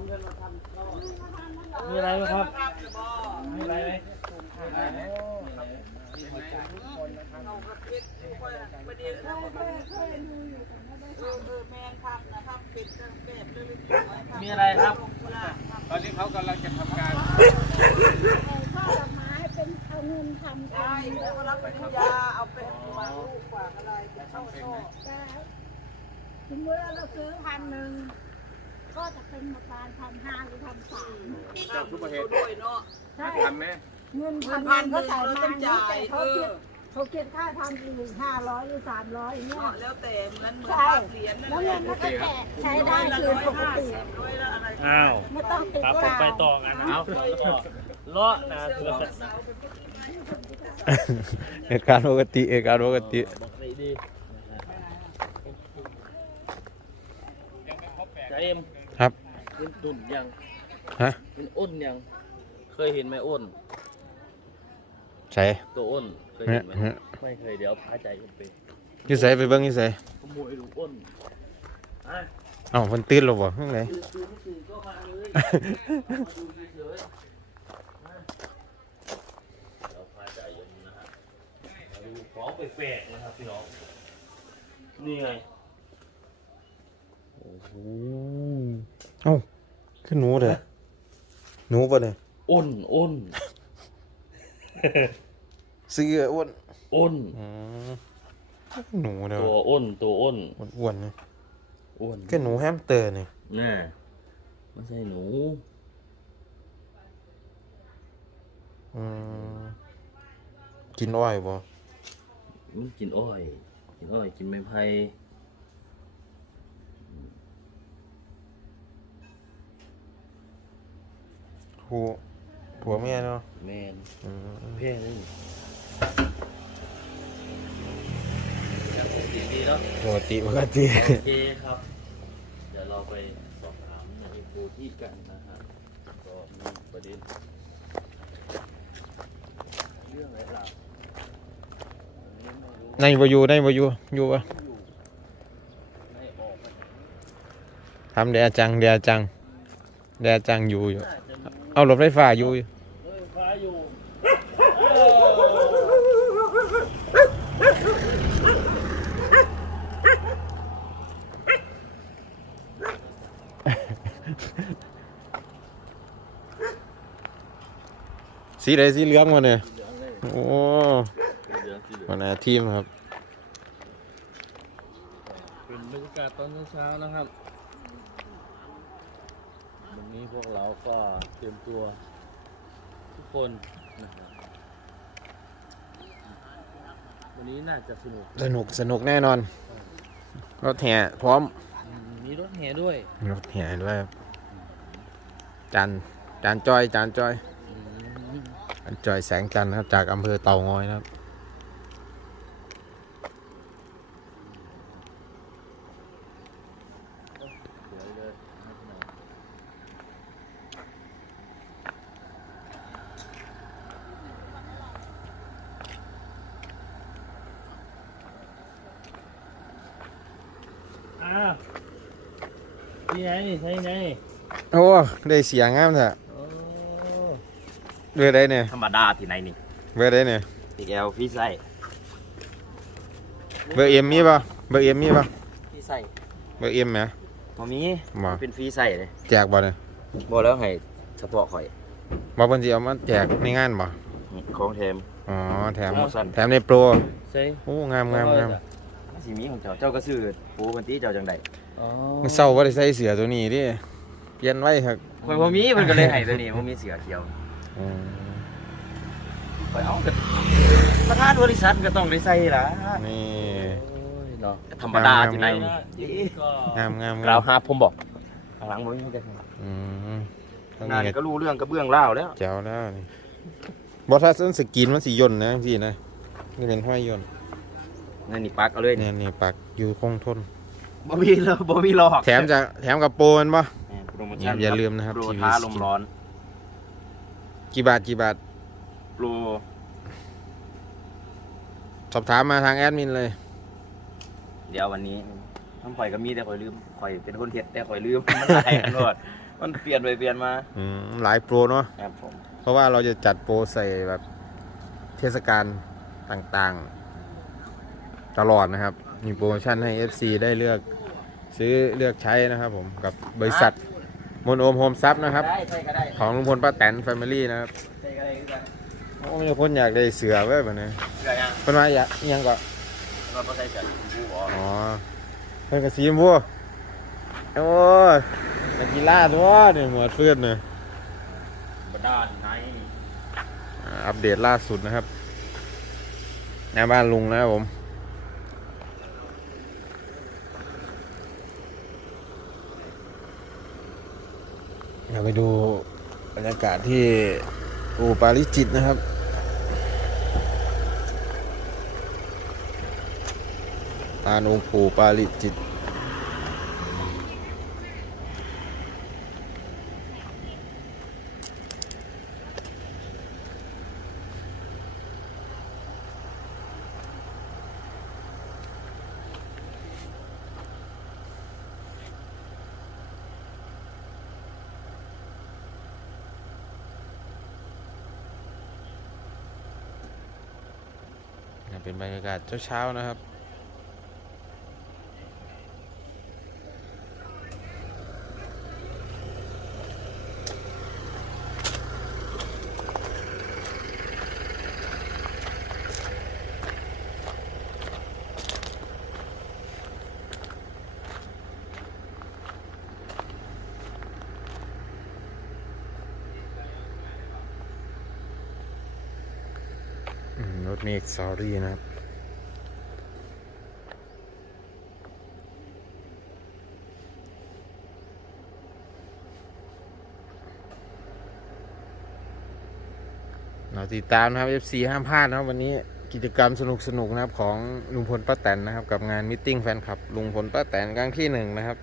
มีอะไรไหมครับ มีอะไรไหมมีอะไรครับ ตอนนี้เขากำลังจะทำการช่อดอกไม้เป็นเอาเงินทำกันแล้วก็รับปริญญาเอาไปวางลูกวางอะไรจะช่อช่อแต่สมมติว่าเราซื้อพันหนึ่ง ก็จะเป็นประมาณพันห้าหรือพันสามเจ้าทุกประเทศด้วยเนาะใช่ทำไหมเงินพันพันก็ก็ใส่ใส่มามานี่ต้องจ่ายแต่เอเขาอเก็บเขาเก็บค่าทำอีกห้าร้อยหรือสามร้อยอย่างเงี้ยเนาะแล้วแต่เหมือนเหมือนใช่ภาพเหรียญนั่นแล้วแหเงิละนมันก็แจกใช้ได้คืนปกติร้อยละอะไรอ้าวไม่ต้องติดครับผกามวไปต่อกันนะครับเลาะนะเถื่อนเหตุการณ์ปกติเหตุการณ์ปกติบอกเลยดีจ่าเอ็ม ครับ เป็นตุ่นยังฮะเป็นอ้นยัง เคยเห็นไหมอ้น ใส่ตัวอ้นเคยเฮ้เห็ยนไหมเฮ้ยไม่เคยเดี๋ยวพาใจเอ็มไปอยู่ใส่ไปเบิ่งอยู่ใส่ขโมยดูอ้นอะเอ้าเพิ่นตื่นแล้วบ่ข้างไหนตื่นตื่นไม่ตื่นก็มาเลยมาดูเฉยๆมาเดี๋ยวพาใจเย็นนะฮะมาดูของแปลกๆนะครับพี่น้องนี่ไง เอ้าคือหนูเด้อหนูบ่เนี่ยอ้นอ้นซื้ออ้วนอ้นอืมหนูเด้อตัวอ้นตัวอ้นอ้วนๆนี่อ้วนคือหนูแฮมสเตอร์นี่น่ะไม่ใช่หนูอืมกินอ้อยบ่มันกินอ้อย กินอ้อยกินไม้ไผ่ ผัวผัวเมียเนาะแมนอืมเพ่นี่จับดีดีเนาะ ปกติปกติ โอเคครับ เดี๋ยวเราไปสอบถามในโพที่กันนะฮะก็มีประเด็น เรื่องอะไรล่ะอันนี้ไม่รู้ในบ่อยู่ในบ่อยู่อยู่บ่อยู่ไม่ออกมาทำแดจังแดจังแดจังอยู่อยู่น่าจะมี เอารถไฟฟ้าอยู่อยู่เฮ้ยฟ้าอยู่เออสีใดสีเหลืองมาเนี่ยเหลืองเลยโอ้สีเหลืองสีเหลืองหัวหน้าทีมครับ เป็นบรรยากาศตอนเช้าๆนะครับวั นนี้พวกเราก็เตรียมตัวทุกคนนะครับวันนี้น่าจะสนุกสนุกสนุกแน่นอน รถแห่พร้อมอืมมีรถแห่ด้วยรถแห่ด้วยครับจานจานจอยจานจอยอืม จานจอยแสงจันทร์ครับจากอำเภอเต่างอยนะครับ สวยเลยนะครับ อ้าวนี่ไงนี่ใช่ไงโอ้ได้เสียงงามแท้โอ้เบอร์ได้เนี่ยธรรมดาที่ไหนนี่เบอร์ได้เนี่ยพี่แกวพี่ไส้เบอร์เอ็มมีป่ะเบอร์เอ็มมีป่ะพี่ไส้เบอร์เอ็มไหมพอมีมาเป็นฟรีไส้เลยแจกบ่เนี่ยบอกแล้วให้เฉพาะข่อยบ่เพิ่นสิเอามาแจกในงานบ่นี่ของแถมอ๋อแถมโปรโมชั่นแถมในโปรใช่โอ้งามงามงาม สีมีของเจ้าเจ้าก็ซื้อปูมันตีเจ้าจังใดอ๋อมื้อเช้าบ่ได้ใส่เสื้อตัวนี้ดิเปลี่ยนไว้ครับข่อยพอมีมันก็เลยให้ตัวนี้ผมมีเสือเขียวอืมข่อยเอาก็ประธานบริษัทก็ต้องได้ใส่ล่ะนี่เนาะธรรมดาที่ไหนงามงามเรางามหาผมบอกข้างหลังผมไม่ได้ข้างหลังอืมทั้งงานนี้ก็รู้เรื่องกระเบื้องเล่าวแล้วแจ๋วแล้วนี่บ่ถ้าส้นสกินมันสิย่นนะจังซี่นะนี่เป็นห้อยย่น นั่นนี่ปักเอาเลยเนี่ยนี่ปักอยู่คงทน บ่มีเลยบ่มีหลอกแถมจะแถมกับโปรมันบ่แหมโปรโมชั่นอย่าลืมนะครับโปร TV ท้าลมร้อน กี่บาทกี่บาท โปรสอบถามมาทางแอดมินเลย เดี๋ยววันนี้น้ำข่อยก็มีแต่ข่อยลืมข่อยเป็นคนเฮ็ดแต่ข่อยลืม มันหลายอันโลดมันเปลี่ยนไปเปลี่ยนมาอืมหลายโปรเนาะ ครับผมเพราะว่าเราจะจัดโปรใส่แบบเทศกาลต่างๆ ตลอดนะครับ มีโปรโมชั่นให้ FC ได้เลือกซื้อเลือกใช้นะครับผมกับบริษัทมนโอมโฮมซับนะครับ ได้ใช่ก็ได้ของลุงพลป้าแตนแฟมิลี่นะครับใช่ก็ได้คือกันโอ้มีคนอยากได้เสือเว้ยแบบนี้เชื่อยังเพิ่นว่าอยากอิหยังก็เราบ่ใส่กันผู้บ่อ๋อเพิ่นก็สีชมพูโอ้ยนักกีฬาตัวเนี่ยหมวดเฟื่อนเนี่ยบ่ด้านในอ่าอัปเดตล่าสุดนะครับหน้าบ้านลุงนะครับผม เราไปดูบรรยากาศที่อูปาริจิตนะครับตานองค์ปู่ปาริจิต เป็นบรรยากาศเช้าๆนะครับ เมกซอรี่นะครับเราติดตามนะครับ FC ห้ามพลาดนะครับวันนี้กิจกรรมสนุกๆนะครับของลุงพลป้าแตนนะครับ กับงานมิทติ้งแฟนคลับลุงพลป้าแตนครั้งที่หนึ่งนะครับ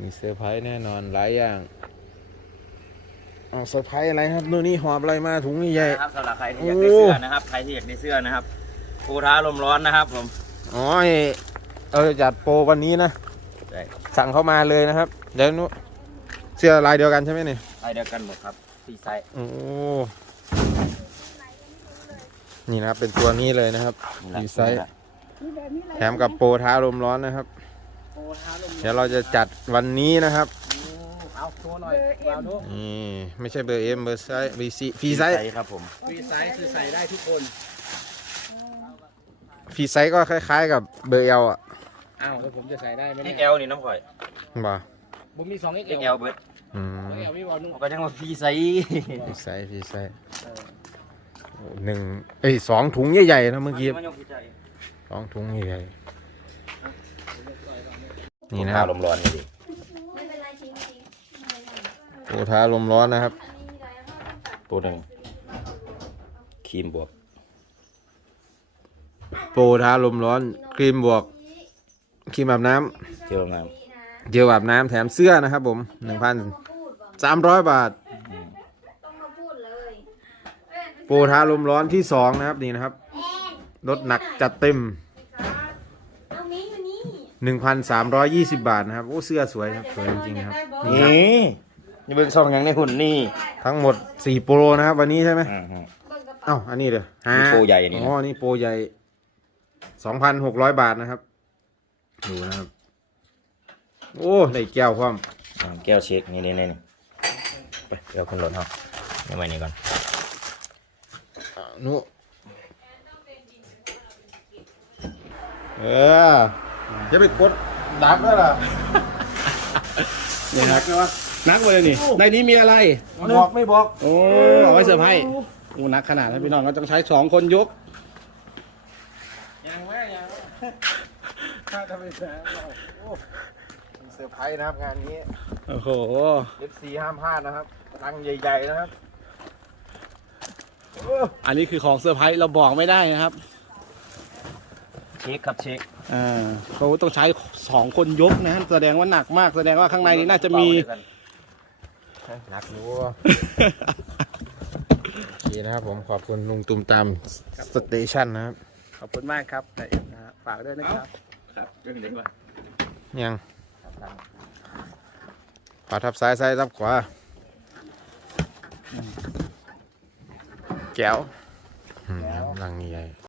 มีเซอร์ไพรส์แน่นอนหลายอย่าง อาเซอร์ไพรส์อะไรครับนู่นนี่หอบอะไรมาถุงใหญ่ นะครับสำหรับใครที่อยากได้เสื้อนะครับใครที่อยากได้เสื้อนะครับปูท้าลมร้อนนะครับผมอ๋อไอ้เราจะจัดโปรวันนี้นะใช่สั่งเข้ามาเลยนะครับเดี๋ยวนุเสื้อลายเดียวกันใช่ไหมเนี่ยไปเดียวกันหมดครับฟรีไซส์โอ้นี่นะครับเป็นตัวนี้เลยนะครับฟรีไซส์นี่แบบนี้เลยแถมกับโปรท้าลมร้อนนะครับโอ้ท้าลมเดี๋ยวเราจะจัดวันนี้นะครับเอา โชว์หน่อยวาวนุนี่ไม่ใช่เบอร์เอ็มเบอร์ไซส์บีซีฟรีไซส์ครับผมฟรีไซส์คือใส่ได้ทุกคนฟรีไซส์ก็คล้าย ๆ กับเบอร์เอลอะอ้าวแล้วผมจะใส่ได้ไหมเอ็เนี่กยเอลนี่น้ำข่อยบ่าผมมีสองเอ็ก XL เอลเบิร์ดอืมเอ็กเอลมีวาวนุก็ยังว่าฟรีไซส์ฟรีไซส์ฟรีไซส์โอ้หนึ่งเอ้ยสองถุงใหญ่ๆนะเมื่อกี้มันยกฟรีไซส์สองถุงใหญ่ๆนี่นะครับลมร้อนนี่ดิ ไม่เป็นไรทิ้งทิ้ง โปรท้าลมร้อนนะครับอันนี้ได้ห้าต้องตัดตัวหนึ่งครีมบวกโปรท้าลมร้อน ครีมบวก ครีมอาบน้ำเจอมาเจลอาบน้ำแถมเสื้อนะครับผมหนึ่งพันพูดบอกสามร้อยบาทต้องมาพูดเลยโปรท้าลมร้อนที่สองนะครับนี่นะครับแอนลดหนักจัดเต็มเอามิ้นท์มานี่หนึ่งพันสามร้อยยี่สิบบาทนะครับ โอ้ เสื้อสวยครับ สวยจริงๆครับนี่ค รับนี่นี่เบิ่งซองยังในหุ่นนี่ทั้งหมดสี่โปรนะครับวันนี้ใช่ไหมอ่าฮะเบิ่งกระเป๋าเอ้าอันนี้เด้อฮะนี่โปรใหญ่นี่นะ อ๋อนี่โปรใหญ่สองพันหกร้อยบาทนะครับดูนะครับโอ้ได้แก้วความอ่าแก้วเช็คนี่นี่นี่นี่ไปเดี๋ยวคนรถเฮานี่ไว้นี่ก่อนอะนุเออจะไปกดดับแล้วล่ะ นี่ครับ นักเลยนี่ในนี้มีอะไรบอกไม่บอกโอ้เอาไว้เซอร์ไพรส์โอ้นักขนาดนั้นพี่น้องก็ต้องใช้สองคนยกยังไม่ยังถ้าจะไปแสงเซอร์ไพรส์นะครับงานนี้โอ้โห FC ห้ามพลาดนะครับตังค์ใหญ่ๆนะครับอันนี้คือของเซอร์ไพรส์เราบอกไม่ได้นะครับ เช็คครับเช็คอ่าเขาต้องใช้สองคนยกนะแสดงว่าหนักมากแสดงว่าข้างในนี้น่าจะมี หนักรู้ดีนะครับผมขอบคุณลุงตุมตามสเตชันนะครับ ขอบคุณมากครับแต่เอ็มนะฮะฝากด้วยนะครับ ครับเรื่องนี้ว่ายังขวาทับซ้ายซ้ายทับขวาแก้วอืมลังใหญ่